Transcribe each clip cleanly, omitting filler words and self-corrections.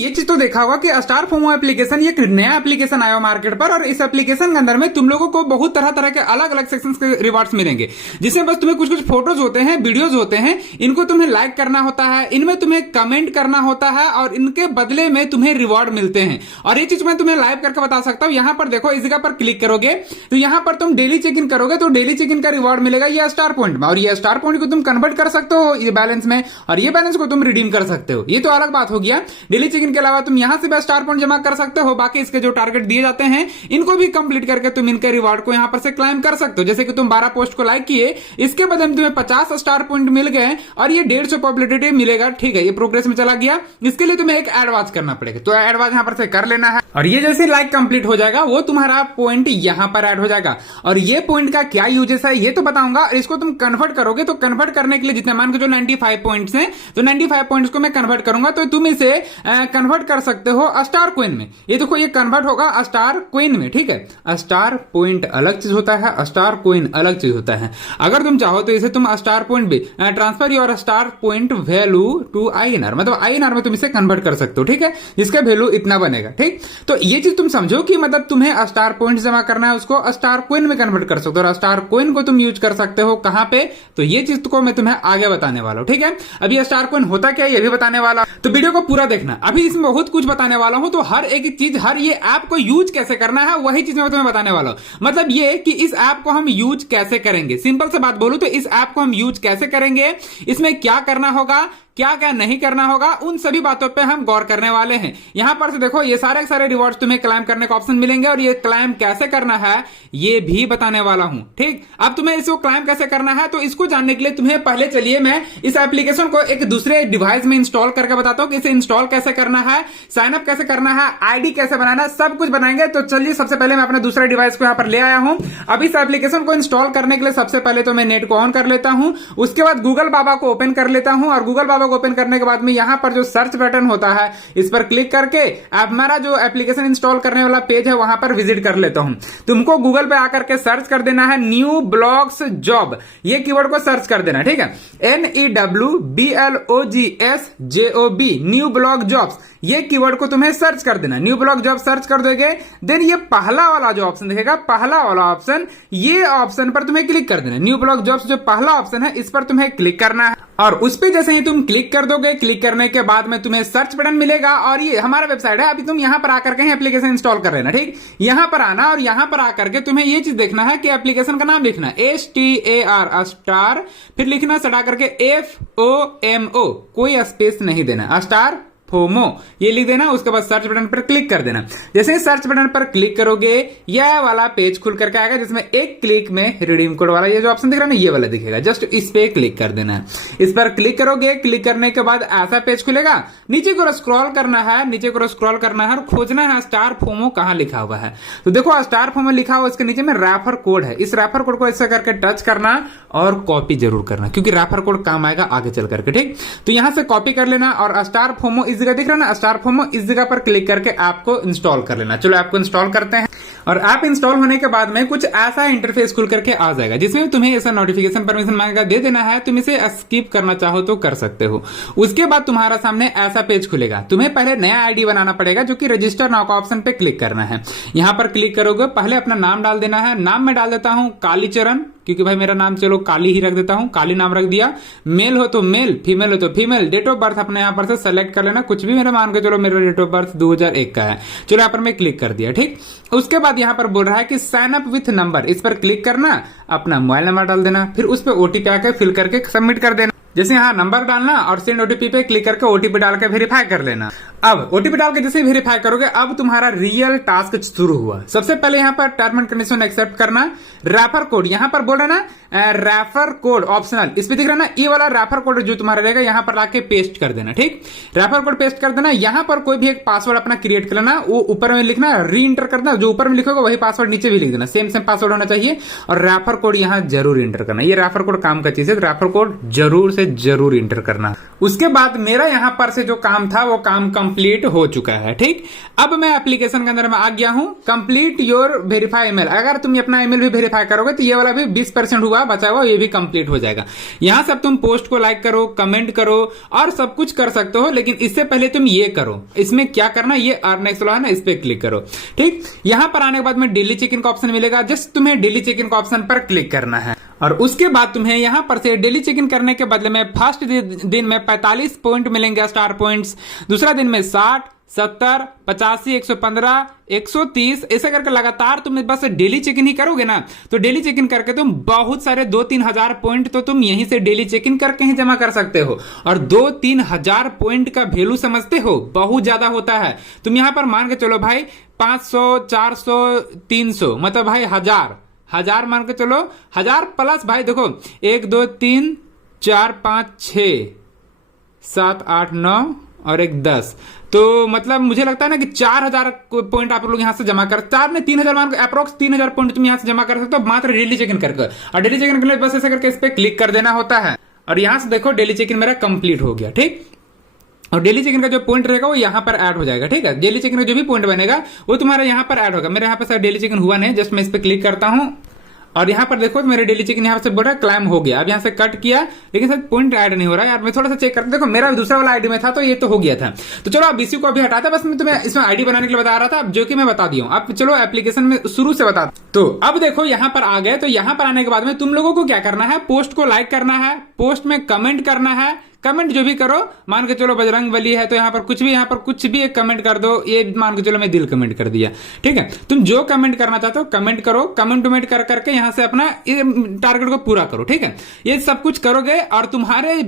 ये चीज तो देखा होगा कि स्टार फोमो एप्लीकेशन एक नया एप्लीकेशन आया मार्केट पर, और इस एप्लीकेशन के अंदर में तुम लोगों को बहुत तरह तरह के अलग अलग सेक्शंस के रिवॉर्ड्स मिलेंगे, जिसमें बस तुम्हें कुछ कुछ फोटोज होते हैं, वीडियोज होते हैं, इनको तुम्हें लाइक करना होता है, इनमें तुम्हें कमेंट करना होता है और इनके बदले में तुम्हें रिवॉर्ड मिलते हैं। और ये चीज मैं तुम्हें लाइव करके बता सकता हूं। यहां पर देखो, इस जगह पर क्लिक करोगे तो यहां पर तुम डेली चेक इन करोगे तो डेली चेक इन का रिवॉर्ड मिलेगा ये स्टार पॉइंट में, और ये स्टार पॉइंट को तुम कन्वर्ट कर सकते हो ये बैलेंस में, और ये बैलेंस को तुम रिडीम कर सकते हो। ये तो अलग बात हो गया। डेली चेक इन के अलावा तुम यहां से भी स्टार पॉइंट जमा कर सकते हो। बाकी इसके जो टारगेट दिए जाते हैं इनको भी कंप्लीट करके तुम इनके रिवॉर्ड को यहां पर से क्लाइम कर सकते हो। जैसे कि तुम 12 पोस्ट को लाइक किए, इसके बदले में तुम्हें 50 स्टार पॉइंट मिल गए और ये 150 पॉपुलैरिटी मिलेगा। ठीक है, ये प्रोग्रेस में चला गया। इसके लिए तुम्हें एक एडवांस करना पड़ेगा, तो एडवांस यहां पर से कर लेना है, और ये जैसे लाइक कंप्लीट हो जाएगा वो तुम्हारा पॉइंट यहां पर ऐड हो जाएगा। और ये पॉइंट का क्या यूजेस है ये तो बताऊंगा। इसको तुम कन्वर्ट करोगे तो कन्वर्ट करने के लिए जितने मान के जो 95 पॉइंट्स हैं, तो 95 पॉइंट्स को मैं कन्वर्ट करूंगा तो तुम इसे कन्वर्ट कर सकते हो स्टार कॉइन में। ये देखो, ये कन्वर्ट होगा स्टार कॉइन में। ठीक है, स्टार पॉइंट अलग चीज होता है, स्टार कॉइन अलग चीज होता है। अगर तुम चाहो तो इसे तुम स्टार पॉइंट भी transfer your star point value to INR, मतलब INR में तुम इसे कन्वर्ट कर सकते हो। ठीक है, जिसका वैल्यू इतना बनेगा। ठीक, तो ये चीज तुम समझो कि मतलब तुम्हें स्टार पॉइंट जमा करना है, उसको स्टार कॉइन में कन्वर्ट कर सकते हो, और स्टार कॉइन को तुम यूज कर सकते हो कहां पे, तो ये चीज को मैं तुम्हें आगे बताने वाला हूं। ठीक है, अभी स्टार कॉइन होता क्या है ये भी बताने वाला, तो वीडियो को पूरा देखना। अभी इसमें बहुत कुछ बताने वाला हूं, तो हर एक चीज, हर ये ऐप को यूज कैसे करना है वही चीज मैं तुम्हें बताने वाला हूं। मतलब ये कि इस ऐप को हम यूज कैसे करेंगे, सिंपल से बात बोलूं तो इस ऐप को हम यूज कैसे करेंगे, इसमें क्या करना होगा, क्या क्या नहीं करना होगा, उन सभी बातों पे हम गौर करने वाले हैं। यहां पर से देखो, ये सारे सारे रिवॉर्ड्स तुम्हें क्लाइम करने का ऑप्शन मिलेंगे, और ये क्लाइम कैसे करना है ये भी बताने वाला हूं। ठीक, अब तुम्हें इसको क्लाइम कैसे करना है, तो इसको जानने के लिए तुम्हें पहले चलिए मैं इस एप्लीकेशन को एक दूसरे डिवाइस में इंस्टॉल करके बताता हूं कि इसे इंस्टॉल कैसे करना है, साइन अप कैसे करना है, आईडी कैसे बनाना है, सब कुछ बनाएंगे। तो चलिए, सबसे पहले मैं अपना दूसरा डिवाइस को यहां पर ले आया हूं। अब इस एप्लीकेशन को इंस्टॉल करने के लिए सबसे पहले तो मैं नेट को ऑन कर लेता हूं, उसके बाद गूगल बाबा को ओपन कर लेता हूं, और गूगल बाबा को ओपन करने के बाद में यहां पर जो सर्च बटन होता है इस पर क्लिक करके हमारा जो एप्लीकेशन इंस्टॉल करने वाला पेज है वहां पर विजिट कर लेता हूं। तुमको गूगल पे आकर के सर्च कर देना है न्यू ब्लॉग्स जॉब, ये कीवर्ड को सर्च कर देना। ठीक है, NEWBLOGS JOB, new blog jobs, ये कीवर्ड को तुम्हें सर्च कर देना। न्यू ब्लॉग जॉब सर्च कर दोगे, देन ये पहला वाला जो ऑप्शन दिखेगा, पहला वाला ऑप्शन, ये ऑप्शन पर तुम्हें क्लिक कर देना। न्यू ब्लॉग जॉब्स जो पहला ऑप्शन है इस पर तुम्हें क्लिक करना है, और उस पे जैसे ही तुम क्लिक कर दोगे, क्लिक करने के बाद में तुम्हें सर्च बटन मिलेगा, और ये हमारा वेबसाइट है। अभी तुम यहां पर आकर के एप्लीकेशन इंस्टॉल कर लेना। ठीक, यहां पर आना, और यहां पर आकर के तुम्हें ये चीज देखना है कि एप्लीकेशन का नाम लिखना STAR स्टार, फिर लिखना सटा करके FOMO, कोई स्पेस नहीं देना, स्टार फोमो ये लिख देना। उसके बाद सर्च बटन पर क्लिक कर देना। जैसे ही सर्च बटन पर क्लिक करोगे यह वाला पेज खुल करके आएगा, जिसमें एक क्लिक में रिडीम कोड वाला ये जो ऑप्शन दिख रहा है ना, ये वाला दिखेगा। जस्ट इस पे क्लिक कर देना है। इस पर क्लिक करोगे, क्लिक करने के बाद ऐसा पेज खुलेगा। नीचे को स्क्रॉल करना है, नीचे को स्क्रॉल करना है और खोजना है स्टार फोमो कहां लिखा हुआ है। तो देखो, स्टार फोमो लिखा हुआ, इसके नीचे में रेफर कोड है। इस रेफर कोड को ऐसे करके टच करना और कॉपी जरूर करना, क्योंकि रेफर कोड काम आएगा आगे चल करके। ठीक, तो यहां से कॉपी कर लेना, और स्टार फोमो इस जगह दिख रहा है ना, स्टार फोमो, इस जगह पर क्लिक करके ऐप को इंस्टॉल कर लेना। चलो, ऐप को इंस्टॉल करते हैं, और ऐप इंस्टॉल होने के बाद में कुछ ऐसा इंटरफेस खुल करके आ जाएगा, जिसमें तुम्हें ऐसा नोटिफिकेशन परमिशन मांगेगा, दे देना है। तुम इसे स्किप करना चाहो तो कर सकते हो। उसके बाद तुम्हारा सामने ऐसा पेज खुलेगा। तुम्हें पहले नया आईडी बनाना पड़ेगा, जो कि रजिस्टर नाउ का ऑप्शन पे क्लिक करना है। यहां पर क्लिक करोगे, पहले अपना नाम डाल देना है। नाम में डाल देता हूं कालीचरण, क्योंकि भाई मेरा नाम चलो काली ही रख देता हूं, काली नाम रख दिया। मेल हो तो मेल, फीमेल हो तो फीमेल। डेट ऑफ बर्थ अपने यहां पर से सेलेक्ट कर लेना, कुछ भी मेरा मान के चलो मेरा डेट ऑफ बर्थ 2001 का है। चलो, यहां पर मैं क्लिक कर दिया। ठीक, उसके बाद यहां पर बोल रहा है कि साइन अप विथ नंबर, इस पर क्लिक करना, अपना मोबाइल नंबर डाल देना, फिर उस पर OTP आकर फिल करके सबमिट कर देना। जैसे यहाँ नंबर डालना और सेंड OTP पे क्लिक करके OTP डाल के वेरीफाई कर लेना। अब OTP डाल के जैसे वेरीफाई करोगे, अब तुम्हारा रियल टास्क शुरू हुआ। सबसे पहले यहाँ पर टर्म एंड कंडीशन एक्सेप्ट करना। रेफर कोड यहाँ पर बोल रहा ना, रेफर कोड ऑप्शनल, इस पे दिख रहा ना, ये वाला रेफर कोड जो तुम्हारा रहेगा यहाँ पर लाके पेस्ट कर देना। ठीक, रेफर कोड पेस्ट कर देना। यहाँ पर कोई भी एक पासवर्ड अपना क्रिएट कर लेना, वो ऊपर में लिखना, री इंटर करना, जो ऊपर में लिखोगे वही पासवर्ड नीचे भी लिख देना, सेम पासवर्ड होना चाहिए। और रेफर कोड यहाँ जरूर इंटर करना, ये रेफर कोड काम का चीज है, रेफर कोड जरूर से जरूर इंटर करना। उसके बाद मेरा यहां पर से जो काम था वो काम कंप्लीट हो चुका है। ठीक, अब मैं एप्लीकेशन के अंदर में आ गया हूं। कंप्लीट योर वेरीफाई ईमेल, अगर तुम अपना ईमेल भी वेरीफाई करोगे तो ये वाला भी 20% हुआ बचा हुआ, ये भी कंप्लीट हो जाएगा। यहां से अब तुम पोस्ट को लाइक करो, कमेंट करो और सब कुछ कर सकते हो, लेकिन इससे पहले तुम ये करो। इसमें क्या करना, ये अर्न नेक्स्ट वाला है ना, इस पे क्लिक करो। ठीक, यहां पर आने के बाद में डेली चेक इन का ऑप्शन मिलेगा, जस्ट तुम्हें डेली चेक इन का ऑप्शन पर क्लिक करना है और उसके बाद तुम्हें यहां पर से डेली चेक इन करने के बदले में फर्स्ट दिन में 45 पॉइंट मिलेंगे स्टार पॉइंट्स, दूसरा दिन में 60, 70, 85, 115, 130 ऐसे करके लगातार तुम बस डेली चेक इन ही करोगे ना, तो डेली चेक इन करके तुम बहुत सारे 2-3 हजार पॉइंट तो तुम यहीं से डेली चेक इन करके ही जमा कर सकते हो। और 2-3 हजार पॉइंट का वैल्यू समझते हो, बहुत ज्यादा होता है। तुम यहां पर मान के चलो भाई 500, 400, 300 मतलब भाई हजार मान के चलो, 1000 प्लस भाई देखो 1, 2, 3, 4, 5, 6, 7, 8, 9 और 1, 10, तो मतलब मुझे लगता है ना कि 4000 पॉइंट आप लोग यहां से जमा कर, 4 में 3000 मान अप्रोक्स 3000 पॉइंट तुम यहां से जमा कर सकते हो मात्र डेली चेक इन करके। और डेली चेक इन के लिए बस ऐसे करके इस पे क्लिक कर देना होता है और यहां से देखो डेली चेक इन मेरा कंप्लीट हो गया। ठीक, और डेली चेक इन का जो पॉइंट रहेगा वो यहाँ पर ऐड हो जाएगा। ठीक है, डेली चेक इन का जो भी पॉइंट बनेगा वो तुम्हारा यहाँ पर ऐड होगा। मेरे यहाँ पर डेली चेक इन हुआ नहीं, जस्ट मैं इस पे क्लिक करता हूँ और यहाँ पर देखो मेरे डेली चेक इन यहाँ से बोल रहा है क्लाइम हो गया। अब यहाँ से कट किया लेकिन सर पॉइंट ऐड नहीं हो रहा है यार, मैं थोड़ा सा चेक करता। देखो मेरा दूसरा वाला आईडी में था तो ये तो हो गया था, तो चलो अब इसी को अभी हटाता। बस मैं तुम्हें इसमें आईडी बनाने के लिए बता रहा था, जो कि मैं बता दिया हूँ। अब चलो एप्लीकेशन में शुरू से बता। तो अब देखो यहाँ पर आ गए, तो यहाँ पर आने के बाद में तुम लोगों को क्या करना है, पोस्ट को लाइक करना है, पोस्ट में कमेंट करना है। कमेंट जो भी करो, मान के चलो बजरंग बली है तो यहाँ पर कुछ भी एक कमेंट कर दो। ये मान के चलो मैं दिल कमेंट कर दिया। ठीक है, तुम जो कमेंट करना चाहते हो कमेंट करो, कमेंट कर करके यहाँ से अपना टारगेट को पूरा करो। ठीक है, ये सब कुछ करोगे और तुम्हारे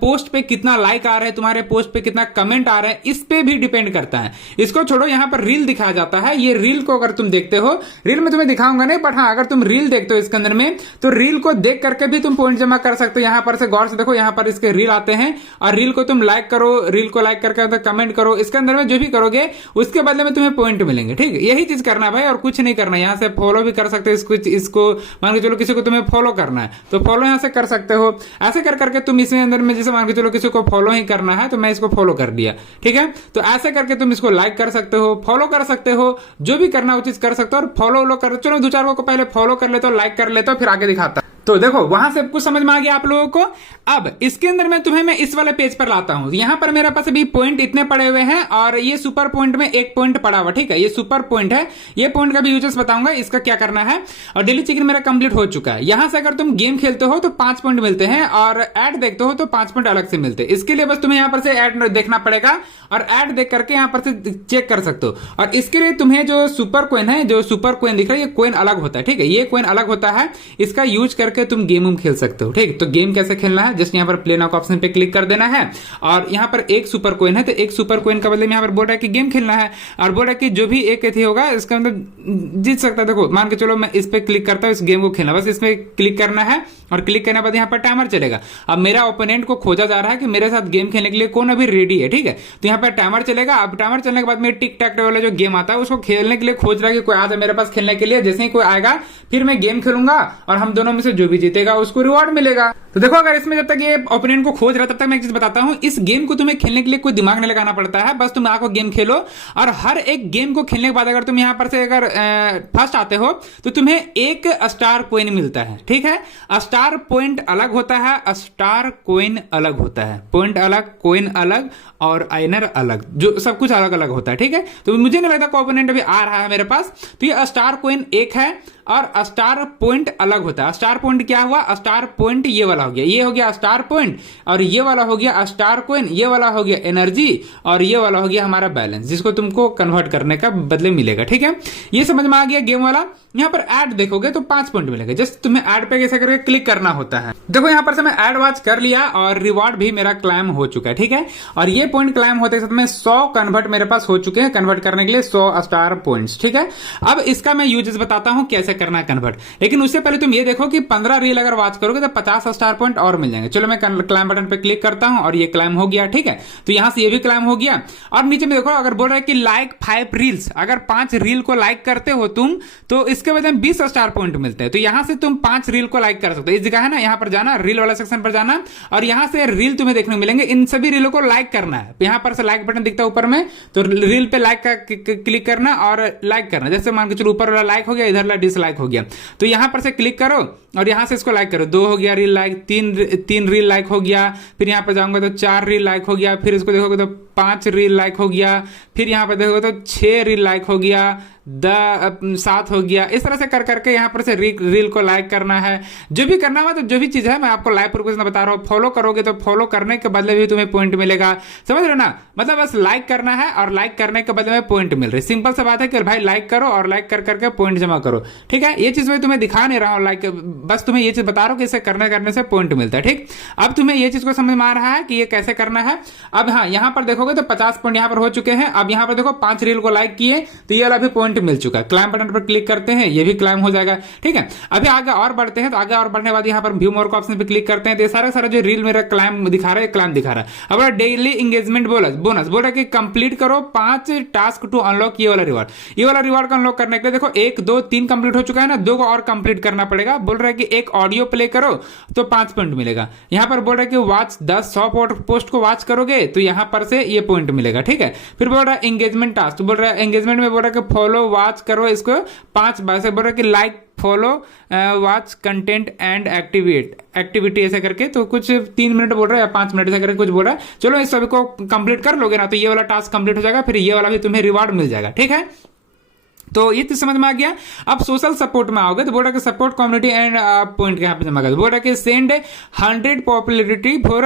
पोस्ट पे कितना लाइक आ रहा है, तुम्हारे पोस्ट पे कितना कमेंट आ रहा है, इस पे भी डिपेंड करता है। इसको छोड़ो, यहाँ पर रील दिखाया जाता है। ये रील को अगर तुम देखते हो, रील में तुम्हें दिखाऊंगा नहीं, बट हाँ अगर तुम रील देखते हो इसके अंदर में, तो रील को देख करके भी तुम पॉइंट जमा कर सकते हो। यहाँ पर से गौर से देखो, यहाँ पर इसके रील आते हैं और रील को तुम लाइक करो, रील को लाइक करके कमेंट करो, इसके अंदर में जो भी करोगे उसके बदले में तुम्हें पॉइंट मिलेंगे। ठीक है, यही चीज करना है भाई और कुछ नहीं करना। यहाँ से फॉलो भी कर सकते हो इसको मान के चलो किसी को तुम्हें फॉलो करना है तो फॉलो यहाँ से कर सकते हो। ऐसे कर करके तुम इसमें अंदर में जैसे मान के चलो किसी को फॉलो ही करना है तो मैं इसको फॉलो कर दिया। ठीक है, तो ऐसे करके तुम इसको लाइक कर सकते हो, फॉलो कर सकते हो, जो भी करना वो चीज कर सकते हो। और फॉलो कर, चलो 2-4 को पहले फॉलो कर लेते हो, लाइक कर लेते हो, फिर आगे दिखाता। तो देखो वहां से कुछ समझ में आ गया आप लोगों को। अब इसके अंदर में तुम्हें मैं इस वाले पेज पर लाता हूं। यहां पर मेरे पास अभी पॉइंट इतने पड़े हुए हैं और ये सुपर पॉइंट में 1 पॉइंट पड़ा हुआ। ठीक है, ये सुपर पॉइंट है, ये पॉइंट का भी यूजेस बताऊंगा, इसका क्या करना है। और डेली चेक इन मेरा कंप्लीट हो चुका है। यहां से अगर तुम गेम खेलते हो तो 5 पॉइंट मिलते हैं और ऐड देखते हो तो 5 पॉइंट अलग से मिलते हैं। इसके लिए बस तुम्हें यहां पर से ऐड देखना पड़ेगा और ऐड देख करके यहां पर से चेक कर सकते हो। और इसके लिए तुम्हें जो सुपर कॉइन है, जो सुपर कॉइन दिख रहा है, ये कॉइन अलग होता है। ठीक है, ये कॉइन अलग होता है, इसका यूज करके तुम गेम खेल सकते हो। ठीक, तो गेम कैसे खेलना है, जस्ट यहाँ पर प्ले नाउ का ऑप्शन पे क्लिक कर देना है और यहाँ पर एक सुपर कॉइन है तो एक सुपर कॉइन का बदले में यहाँ पर बोल रहा है कि गेम खेलना है और बोल रहा है कि जो भी एक एथी होगा इसका मतलब जीत सकता है। देखो मान के चलो मैं इस पे क्लिक करता हूँ, इस गेम को खेलना, बस इसमें क्लिक करना है और क्लिक करने के बाद यहाँ पर टाइमर चलेगा। अब मेरा ओपोनेंट को खोजा जा रहा है कि मेरे साथ गेम खेलने के लिए कौन अभी रेडी है। ठीक है, तो यहाँ पर टाइमर चलेगा। अब टाइमर चलने के बाद में टिक टैक वाला जो गेम आता है उसको खेलने के लिए खोज रहा है कि कोई आ जाए मेरे पास खेलने के लिए। जैसे ही कोई आएगा फिर मैं गेम खेलूंगा और हम दोनों में से जो भी जीतेगा उसको रिवॉर्ड मिलेगा। तो देखो अगर इसमें जब तक ये ओपोनेंट को खोज रहा है तब तक मैं एक चीज बताता हूं, इस गेम को तुम्हें खेलने के लिए कोई दिमाग नहीं लगाना पड़ता है, बस तुम आको गेम खेलो। और हर एक गेम को खेलने के बाद अगर तुम यहां पर से अगर फर्स्ट आते हो तो तुम्हें 1 स्टार कॉइन मिलता है। ठीक है, स्टार पॉइंट अलग होता है, स्टार कॉइन अलग होता है, पॉइंट अलग, कॉइन अलग और आइनर अलग, जो सब कुछ अलग अलग होता है। ठीक है, तो मुझे नहीं लगता ओपोनेंट अभी आ रहा है मेरे पास। तो ये स्टार कॉइन एक है और स्टार पॉइंट अलग होता है। स्टार पॉइंट क्या हुआ, स्टार पॉइंट ये वाला हो गया, ये हो गया स्टार पॉइंट और ये वाला हो गया स्टार कॉइन, ये वाला हो गया एनर्जी और ये वाला हो गया हमारा बैलेंस, जिसको तुमको कन्वर्ट करने का बदले मिलेगा। ठीक है, ये समझ में आ गया गेम वाला। यहाँ पर ऐड देखोगे तो 5 पॉइंट मिलेगा, जस्ट तुम्हें ऐड पे कैसे करके क्लिक करना होता है। देखो यहाँ पर से मैं ऐड वॉच कर लिया और रिवॉर्ड भी मेरा क्लाइम हो चुका है। ठीक है, और ये पॉइंट क्लाइम होते के साथ में 100 कन्वर्ट मेरे पास हो चुके हैं, कन्वर्ट करने के लिए 100 स्टार पॉइंट्स। ठीक है, अब इसका मैं यूजेस बताता हूं कैसे करना है कन्वर्ट। लेकिन उससे पहले तुम ये देखो कि 15 रील अगर वॉच करोगे तो 50 स्टार स्टार पॉइंट और मिल जाएंगे। चलो मैं क्लाइम बटन पे क्लिक करता हूं और ये क्लाइम हो गया। ठीक है, तो यहां से ये भी क्लाइम हो गया। और नीचे में देखो अगर बोल रहा है कि लाइक 5 रील्स, अगर 5 रील को लाइक करते हो तुम तो इसके बदले में 20 स्टार पॉइंट मिलते हैं। तो यहां से तुम 5 रील को लाइक कर सकते हो। इस जगह है ना, यहां पर जाना, रील वाला सेक्शन पर जाना और यहां से रील तुम्हें देखने को मिलेंगे। इन सभी रीलों को लाइक करना है। यहां पर से लाइक बटन दिखता है ऊपर में, तो रील पे लाइक का क्लिक करना और लाइक करना। जैसे मान के चलो ऊपर वाला लाइक हो गया, इधर वाला डिसलाइक हो गया, तो यहां पर से क्लिक करो और यहां से इसको लाइक करो। 2 हो गया रील लाइक, 3 रील लाइक हो गया, फिर यहां पर जाऊंगा तो 4 रील लाइक हो गया, फिर इसको देखोगे तो 5 रील लाइक हो गया, फिर यहां पर देखोगे तो 6 रील लाइक हो गया, 7 हो गया। इस तरह से कर करके यहां पर से रील को लाइक करना है। जो भी करना है, तो जो भी चीज है मैं आपको लाइव प्रूफ में बता रहा हूं। फॉलो करोगे तो फॉलो करने के बदले भी तुम्हें पॉइंट मिलेगा, समझ रहे हो ना। मतलब बस लाइक करना है और लाइक करने के बदले में पॉइंट मिल रही। सिंपल सा बात है कि भाई लाइक करो और लाइक कर करके पॉइंट जमा करो। ठीक है, ये चीज मैं तुम्हें दिखा नहीं रहा हूं, लाइक बस तुम्हें ये चीज बता रहा हूं कि इसे करने से पॉइंट मिलता है। ठीक, अब तुम्हें ये चीज को समझ में आ रहा है कि ये कैसे करना है। अब हाँ, यहां पर देखोगे तो 50 पॉइंट यहां पर हो चुके हैं। अब यहां पर देखो 5 रील को लाइक किए तो ये वाला भी पॉइंट मिल चुका है। क्लाइम बटन पर क्लिक करते हैं, ये भी क्लाइम हो जाएगा। ठीक है, अभी आगे और बढ़ते हैं। तो आगे और बढ़ने के बाद यहाँ पर व्यू मोर का ऑप्शन पे क्लिक करते हैं तो ये सारा जो रील मेरा क्लाइम दिखा रहा है, क्लाइम दिखा रहा है। अब डेली एंगेजमेंट बोनस बोल रहा है कि कंप्लीट करो 5 टास्क टू अनलॉक ये वाला रिवार्ड। ये वाला रिवार्ड को अनलॉक करने के लिए देखो 1 2 3 कंप्लीट हो चुका है ना, 2 को और कंप्लीट करना पड़ेगा। बोल रहा है कि एक ऑडियो प्ले करो तो 5 पॉइंट मिलेगा। यहाँ पर बोल रहा है कि वॉच 100 पोस्ट को वॉच करोगे तो यहाँ पर से ये पॉइंट मिलेगा। ठीक है, फिर बोल रहा है एंगेजमेंट टास्क, बोल रहा है एंगेजमेंट में बोल रहा है कि फॉलो वॉच करो इसको 5 बार से, बोल रहा है कि like follow watch content and activity ऐसे करके, तो कुछ 3 मिनट बोल रहा है या 5 मिनट ऐसे करके कुछ बोल रहा है। चलो इस सभी को कंप्लीट कर लोगे ना तो ये वाला टास्क कंप्लीट हो जाएगा, फिर ये वाला भी तुम्हें रिवार्ड मिल जाएगा। ठीक है, तो ये तो समझ में आ गया। अब सोशल सपोर्ट में आओगे तो बोल रहा है कि सपोर्ट कम्युनिटी एंड पॉइंट यहाँ पे जमा कर, बोल रहा है कि सेंड 100 पॉपुलरिटी फॉर,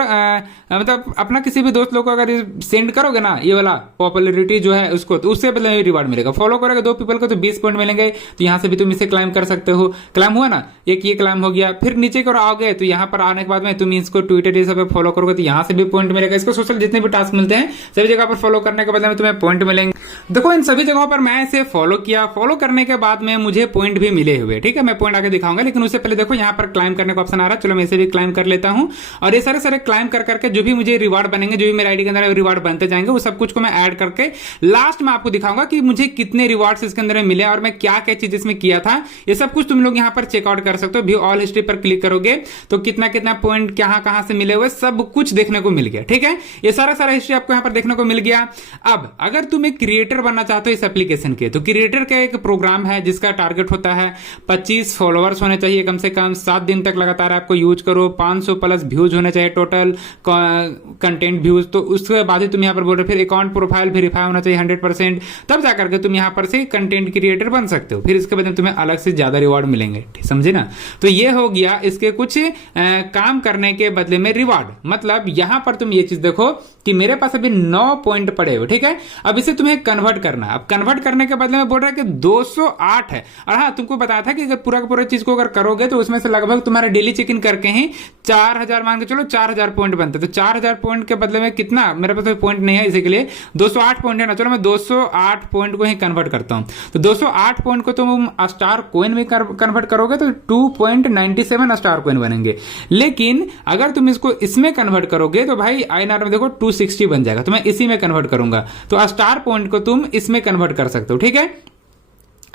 मतलब अपना किसी भी दोस्त लोग को अगर सेंड करोगे ना ये वाला पॉपुलरिटी जो है उसको, तो उससे बदले में रिवार्ड मिलेगा। फॉलो करोगे 2 पीपल को तो 20 पॉइंट मिलेंगे। तो यहाँ से भी तुम इसे क्लाइम कर सकते हो। क्लाइम हुआ ना, एक ये क्लाइम हो गया। फिर नीचे की ओर आओगे तो यहाँ पर आने के बाद में तुम इसको ट्विटर ये सब फॉलो करोगे तो यहाँ से भी पॉइंट मिलेगा। इसको सोशल जितने भी टास्क मिलते हैं सभी जगह पर फॉलो करने के बदले में तुम्हें पॉइंट मिलेंगे। देखो इन सभी जगहों पर मैं इसे फॉलो किया, फॉलो करने के बाद में मुझे पॉइंट भी मिले हुए। ठीक है, मैं पॉइंट आगे दिखाऊंगा, लेकिन उससे पहले देखो यहाँ पर क्लाइम करने का ऑप्शन आ रहा है। चलो मैं इसे भी क्लाइम कर लेता हूं और ये सारे क्लाइम कर करके जो भी मुझे रिवार्ड बनेंगे, जो भी मेरे आईडी के अंदर रिवार्ड बनते जाएंगे, वो सब कुछ को मैं ऐड करके लास्ट में आपको दिखाऊंगा कि मुझे कितने रिवार्ड्स इसके अंदर मिले और मैं क्या क्या चीज इसमें किया था। ये सब कुछ तुम लोग यहाँ पर चेकआउट कर सकते हो। व्यू ऑल हिस्ट्री पर क्लिक करोगे तो कितना कितना पॉइंट कहां से मिले हुए सब कुछ देखने को मिल गया। ठीक है, ये सारा हिस्ट्री आपको यहाँ पर देखने को मिल गया। अब अगर तुम एक क्रिएटर बनना चाहते हो इस एप्लीकेशन के, तो क्रिएटर का एक प्रोग्राम है जिसका टारगेट होता है 25 फॉलोअर्स होने चाहिए कम से कम, 7 दिन तक लगातार आपको यूज करो, 500 प्लस व्यूज होने चाहिए टोटल कंटेंट व्यूज। तो उसके बाद ही तुम यहाँ पर बोल रहे, फिर अकाउंट प्रोफाइल वेरीफाई होना चाहिए 100%, तब जाकर के तुम यहाँ पर से कंटेंट क्रिएटर बन सकते हो। फिर इसके बाद तुम्हें अलग से ज्यादा रिवार्ड मिलेंगे, समझे ना। तो ये हो गया इसके कुछ काम करने के बदले में रिवार्ड। मतलब यहां पर तुम ये चीज देखो कि मेरे पास अभी 9 पॉइंट पड़े हुए। ठीक है, अब इसे तुम्हें कन्वर्ट करना है। अब कन्वर्ट करने के बदले में बोल रहा है कि 208 है। और हाँ, तुमको बताया था कि अगर पूरा चीज को अगर करोगे तो उसमें से लगभग तुम्हारा डेली चेक इन करके ही 4000 मान के चलो 4000 पॉइंट बनते। तो 4000 पॉइंट के बदले में कितना, मेरे पास पॉइंट नहीं है, इसी के लिए 208 पॉइंट है ना। चलो मैं 208 पॉइंट को ही कन्वर्ट करता हूं। तो 208 पॉइंट को तुम स्टार कॉइन में कन्वर्ट करोगे तो 2.97 स्टार कॉइन बनेंगे। लेकिन अगर तुम इसको इसमें कन्वर्ट करोगे तो भाई INR में देखो 260 बन जाएगा। तो मैं इसी में कन्वर्ट करूंगा। तो स्टार पॉइंट को तुम इसमें कन्वर्ट कर सकते हो। ठीक है,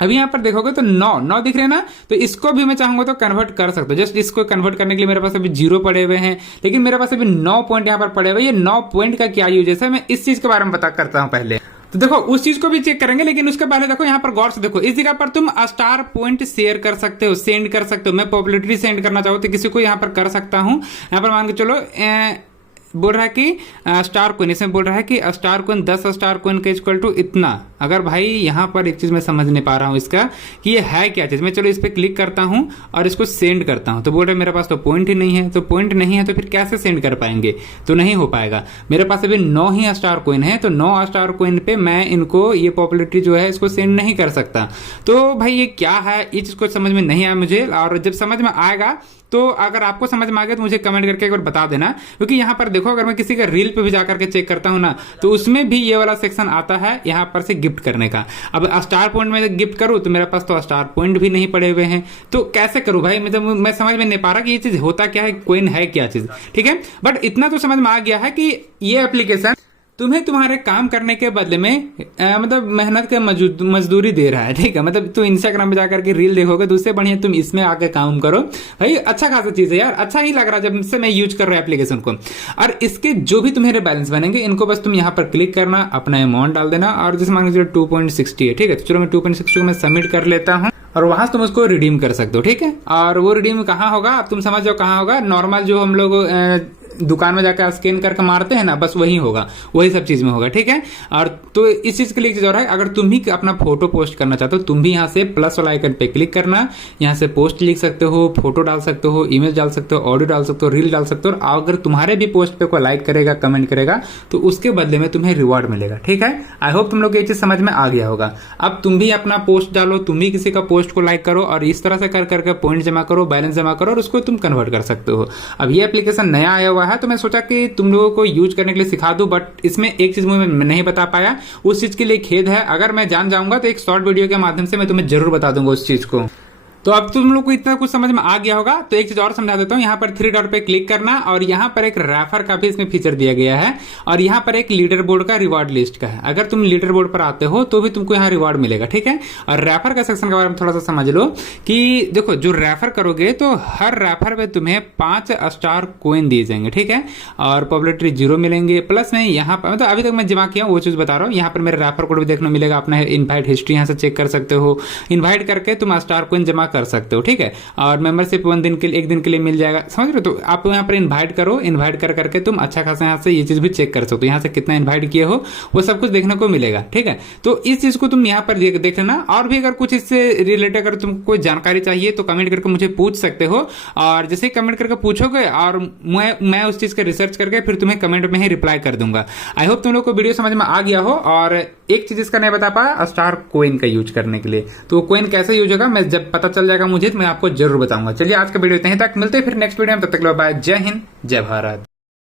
अभी यहां पर देखोगे तो 9 दिख रहे हैं ना, तो इसको भी मैं चाहूंगा तो कन्वर्ट कर सकता हूं। जस्ट इसको कन्वर्ट करने के लिए मेरे पास अभी 0 पड़े हुए हैं, लेकिन मेरे पास अभी 9 पॉइंट यहां पर पड़े हुए। ये 9 पॉइंट का क्या यूज है, मैं इस चीज के बारे में बता करता हूं पहले। तो देखो उस चीज को भी चेक करेंगे, लेकिन उसके पहले देखो यहाँ पर गौर से देखो, इस जगह पर तुम स्टार पॉइंट शेयर कर सकते हो, सेंड कर सकते हो। मैं पॉपुलरिटी सेंड करना चाहूँ तो किसी को यहाँ पर कर सकता हूँ। यहाँ पर मान के चलो बोल रहा है कि स्टार कोइन, इसमें बोल रहा है कि स्टार कोइन 10 स्टार कोइन का इक्वल टू इतना। अगर भाई यहाँ पर एक चीज मैं समझ नहीं पा रहा हूँ इसका कि ये है क्या चीज, मैं चलो इस पे क्लिक करता हूँ और इसको सेंड करता हूँ तो बोल रहा है मेरे पास तो पॉइंट ही नहीं है। तो पॉइंट नहीं है तो फिर कैसे सेंड कर पाएंगे, तो नहीं हो पाएगा। मेरे पास अभी 9 ही स्टार कोइन है, तो 9 स्टार कोइन पे मैं इनको ये पॉपुलरिटी जो है इसको सेंड नहीं कर सकता। तो भाई ये क्या है, ये चीज को समझ में नहीं आया मुझे। और जब समझ में आएगा तो अगर आपको समझ में आ गया तो मुझे कमेंट करके एक बार बता देना। क्योंकि यहाँ पर देखो अगर मैं किसी का रील पे भी जाकर के चेक करता हूँ ना, तो उसमें भी ये वाला सेक्शन आता है। यहाँ पर से गिफ्ट करने का। अब स्टार पॉइंट में गिफ्ट करूं तो मेरे पास तो स्टार पॉइंट भी नहीं पड़े हुए हैं, तो कैसे करूं भाई? मतलब मैं समझ में नहीं पा रहा कि ये चीज होता क्या है, कॉइन है क्या चीज, ठीक है। बट इतना तो समझ में आ गया है कि ये एप्लीकेशन तुम्हें तुम्हारे काम करने के बदले में मतलब मेहनत के मजदूरी दे रहा है, ठीक है। मतलब तुम इंस्टाग्राम में जाकर के रील देखोगे तो उससे बढ़िया तुम इसमें आके काम करो भाई। अच्छा खासा चीज है यार, अच्छा ही लग रहा है जब से मैं यूज कर रहा हूं एप्लीकेशन को। और इसके जो भी तुम्हारे बैलेंस बनेंगे इनको बस तुम यहाँ पर क्लिक करना, अपना अमाउंट डाल देना, और जैसे मान लीजिए 2.60 है, ठीक है। तो चलो मैं 2.60 को मैं सबमिट कर लेता हूँ और वहां से तुम उसको रिडीम कर सकते हो, ठीक है। और वो रिडीम कहाँ होगा, अब तुम समझ जाओ कहाँ होगा। नॉर्मल जो हम लोग दुकान में जाकर स्कैन करके मारते हैं ना, बस वही होगा, वही सब चीज में होगा, ठीक है। और तो इस चीज के लिए एक चीज और है, अगर तुम भी अपना फोटो पोस्ट करना चाहते हो, तुम भी यहाँ से प्लस वाला आइकन पे क्लिक करना, यहाँ से पोस्ट लिख सकते हो, फोटो डाल सकते हो, इमेज डाल सकते हो, ऑडियो डाल सकते हो, रील डाल सकते हो। और अगर तुम्हारे भी पोस्ट पे कोई लाइक करेगा, कमेंट करेगा, तो उसके बदले में तुम्हें रिवॉर्ड मिलेगा, ठीक है। आई होप तुम लोग ये चीज समझ में आ गया होगा। अब तुम भी अपना पोस्ट डालो, तुम भी किसी का पोस्ट को लाइक करो, और इस तरह से कर करके पॉइंट जमा करो, बैलेंस जमा करो, और उसको तुम कन्वर्ट कर सकते हो। अब ये एप्लीकेशन नया आया हुआ है, तो मैं सोचा कि तुम लोगों को यूज करने के लिए सिखा दूं, बट इसमें एक चीज मुझे नहीं बता पाया, उस चीज के लिए खेद है। अगर मैं जान जाऊंगा तो एक शॉर्ट वीडियो के माध्यम से मैं तुम्हें जरूर बता दूंगा उस चीज को। तो अब तुम लोग को इतना कुछ समझ में आ गया होगा, तो एक चीज और समझा देता हूं। यहाँ पर 3 डॉट पे क्लिक करना, और यहाँ पर एक रेफर का भी इसमें फीचर दिया गया है, और यहाँ पर एक लीडर बोर्ड का रिवार्ड लिस्ट का है। अगर तुम लीडर बोर्ड पर आते हो तो भी तुमको यहाँ रिवार्ड मिलेगा, ठीक है। और रेफर का सेक्शन के बारे में थोड़ा सा समझ लो कि देखो, जो रेफर करोगे तो हर रेफर पे तुम्हें 5 स्टार कॉइन दिए जाएंगे, ठीक है। और पॉपुलैरिटी 0 मिलेंगे। प्लस में यहाँ पर मतलब अभी तक मैं जमा किया वो चीज बता रहा हूँ। यहाँ पर मेरे रेफर कोड भी देखने मिलेगा, अपना इनवाइट हिस्ट्री यहाँ से चेक कर सकते हो, इन्वाइट करके तुम स्टार कॉइन जमा कर सकते हो, ठीक है। और मेंबरशिप 1 दिन के लिए, 1 दिन के लिए मिल जाएगा, समझ रहे हो। तो आप यहाँ पर इनवाइट करो, इनवाइट कर करके तुम अच्छा खासा यहाँ से ये चीज भी चेक कर सकते हो, यहाँ से कितना इनवाइट किए हो वो सब कुछ देखने को मिलेगा, ठीक है। तो इस चीज को तुम यहाँ पर देख लेना। और भी अगर कुछ इससे रिलेटेड अगर तुमको कोई जानकारी चाहिए तो कमेंट करके मुझे पूछ सकते हो, और जैसे कमेंट करके पूछोगे और मैं उस चीज का रिसर्च करके फिर तुम्हें कमेंट में ही रिप्लाई कर दूंगा। आई होप तुम लोग को वीडियो समझ में आ गया हो। और एक चीज इसका नहीं बता पाया, स्टार कॉइन का यूज करने के लिए, तो कॉइन कैसे यूज होगा मैं जब पता चल जाएगा मुझे, तो मैं आपको जरूर बताऊंगा। चलिए आज का वीडियो इतना ही तक, मिलते हैं फिर नेक्स्ट वीडियो में, तब तक के लिए बाय, जय हिंद, जय भारत।